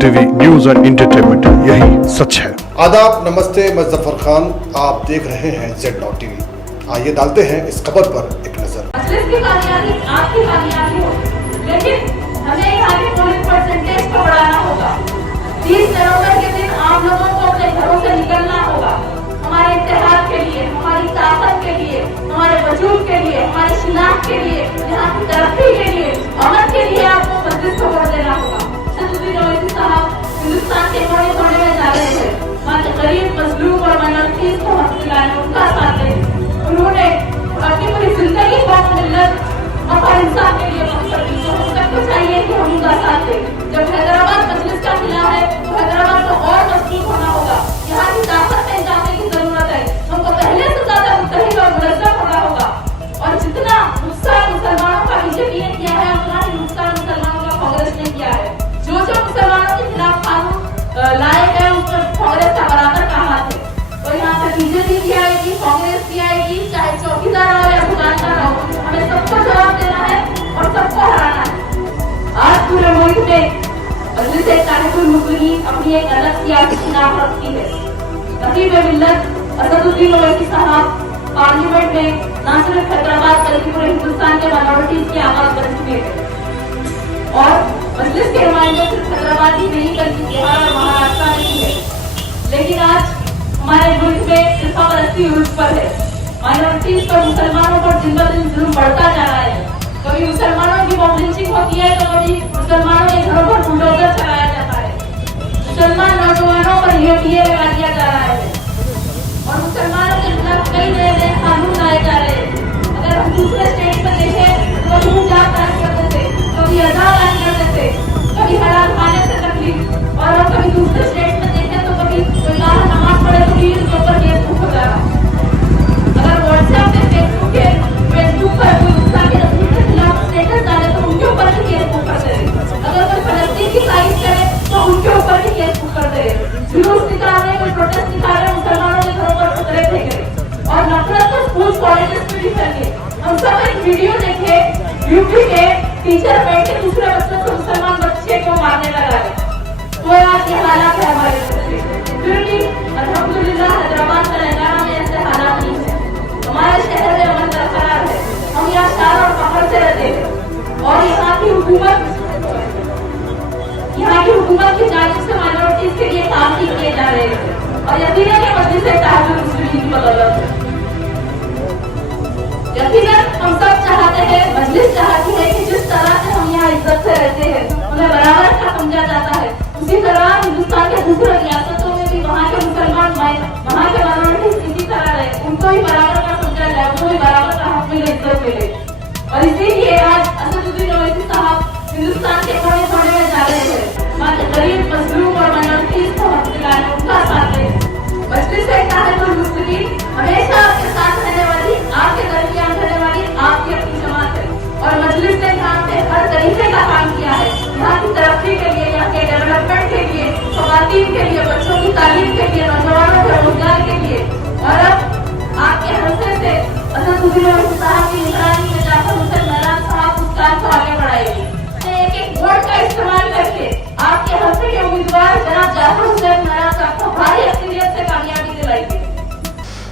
TV news and entertainment, यही सच है। आदाब, नमस्ते, मैं जफर खान, आप देख रहे हैं Z टीवी। आइए डालते हैं इस खबर पर एक नजर। मजलिस की कामयाबी आपकी कामयाबी हो, लेकिन हमें यहाँ के पोलिंग परसेंटेज को बढ़ाना होगा। 30 नवंबर के दिन आप लोगों को अपने घरों से निकलना होगा। हमारे इत्तेहाद के लिए, हमारी ताकत के लिए, हमारे वजूद के लिए, हमारी शिनाख्त के लिए, यहाँ की तरक्की के लिए, अमन के लिए आपको मजलिस को वोट देना होगा। हिंदुस्तान के कोने कोने में जा रहे थे, वहाँ के गरीब, मजलूम और माइनॉरिटीज को हक दिलाने, उनका साथ दें। उन्होंने अपनी पूरी जिंदगी कौम मिल्लत और इंसाफ के लिए मकसद दी, तो हम सबको चाहिए कि हम उनका साथ दें। जब हैदराबाद मजलिस का किला है, तो हैदराबाद को और मजबूत होना होगा। यहाँ की ताकत पहचानने की जरूरत है। हमको पहले से ज्यादा मुत्तहिद और मुनज़्ज़म होना होगा। और जितना नुकसान मुसलमानों का बीजेपी ने किया है, उतना ही नुकसान मुसलमानों का कांग्रेस ने किया है। जो मुसलमानों के खिलाफ कानून लाए गए, उस पर कांग्रेस का बराबर का हाथ है। तो यहाँ पे बीजेपी की आएगी, कांग्रेस की आएगी, चाहे चौकीदार हो या दुकानदार हो, हमें सबको जवाब देना है और सबको हराना है। आज पूरे मुल्क में मजलिस इत्तेहादुल मुस्लिमीन अपनी एक अलग सियासी नाम रखती है। नकीब मिल्लत असदुद्दीन ओवैसी साहब पार्लियामेंट में न सिर्फ हैदराबाद बल्कि पूरे हिंदुस्तान के माइनॉरिटीज की आवाज बन चुके हैं। और मजलिस के नुमाइंदे सिर्फ हैदराबाद ही नहीं बल्कि बिहार और महाराष्ट्र में भी है। लेकिन आज हमारे मुल्क में फिरकापरस्ती उरूज पर है। माइनॉरिटीज पर, मुसलमानों पर दिन ब दिन जुल्म बढ़ता जा रहा है। कभी मुसलमानों की मॉब लिंचिंग होती है, तो कभी मुसलमानों के घरों पर बुलडोजर चलाया जाता है। मुसलमान नौजवानों पर ईए लगा दिया जा रहा है और मुसलमानों के खिलाफ कई नए नए कानून लाए जा रहे हैं। अगर हम दूसरे स्टेट में देखें तो कभी हिजाब बैन करते थे, कभी अज़ान बैन करते थे, कभी हलाल खाने से तकलीफ, और हम कभी दूसरे स्टेट में देखें तो कभी कोई नमाज पढ़े तो भी उसके ऊपर केस बुक हो जा रहा। अगर व्हाट्सएप पे फेसबुक पर कोई दूसरा के रसूल के खिलाफ स्टेटस डाले तो उनके ऊपर भी केस बुक करते रहे। अगर कोई फलस्तीन की तारीफ करे तो उनके ऊपर भी केस बुक करते रहे। जुलूस निकाल रहे, कोई प्रोटेस्ट निकाल रहे, मुसलमानों के घरों पर खतरे फेंक रहे और नफरत तो स्कूल कॉलेजेस में भी फैली। हम सब एक वीडियो देखे, यूपी के टीचर बैठ के दूसरे बच्चों को, मुसलमान बच्चे को मारने लगा है। तो आज ये हालात है हमारे बच्चे। फिर भी अल्हम्दुलिल्लाह हैदराबाद तेलंगाना में ऐसे हालात नहीं है। हमारे शहर में अमन बरकरार है। हम यहाँ शान और फख्र से रहते हैं और यहाँ की हुकूमत की जानिब से माइनॉरिटीज के लिए काम भी किए जा रहे हैं। और यकीनन ये मजलिस इत्तेहादुल मुस्लिमीन की बदौलत है। यकीनन हम सब चाहते हैं, मजलिस चाहती है कि जिस तरह से हम यहाँ इज्जत से रहते हैं, हमें बराबर का समझा जाता है, उसी तरह हिंदुस्तान के दूसरे रियासतों में भी वहाँ के मुसलमान, वहाँ के माइनॉरिटीज इसी तरह रहे, उनको भी बराबर का समझा जाए, उनको भी बराबर का हक मिले, इज्जत मिले। और इसीलिए आज असदुद्दीन ओवैसी साहब हिंदुस्तान के कोने कोने में जा रहे हैं, वहाँ के गरीब, मजलूम और माइनॉरिटीज को हक दिलाने, उनका साथ दें। मजलिस इत्तेहादुल मुस्लिमीन हमेशा आपके साथ रहने वाली, आपके दरमियान रहने वाली आपकी अपनी जमात है। और मजलिस ने यहाँ पे हर तरीके का काम किया है, यहाँ की तरक्की के लिए, यहाँ के डेवलपमेंट के लिए, ख़वातीन के लिए, बच्चों की तालीम के लिए, नौजवानों के रोजगार के लिए। और अब आपके हल्के से असदुद्दीन ओवैसी साहब की निगरानी में जाकर हुसैन महराज साहब उस काम को आगे बढ़ाएंगे। एक एक वोट का इस्तेमाल करके आपके हल्के के उम्मीदवार जनाब जाफर हुसैन महराज साहब को भारी अक्सरियत से कामयाबी दिलाएंगे।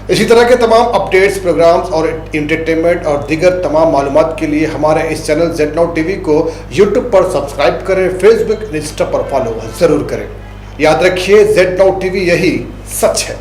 इसी तरह के तमाम अपडेट्स, प्रोग्राम्स और एंटरटेनमेंट और दीगर तमाम मालूमात के लिए हमारे इस चैनल Z टीवी को YouTube पर सब्सक्राइब करें, फेसबुक, इंस्टा पर फॉलो जरूर करें। याद रखिए, Z टीवी यही सच है।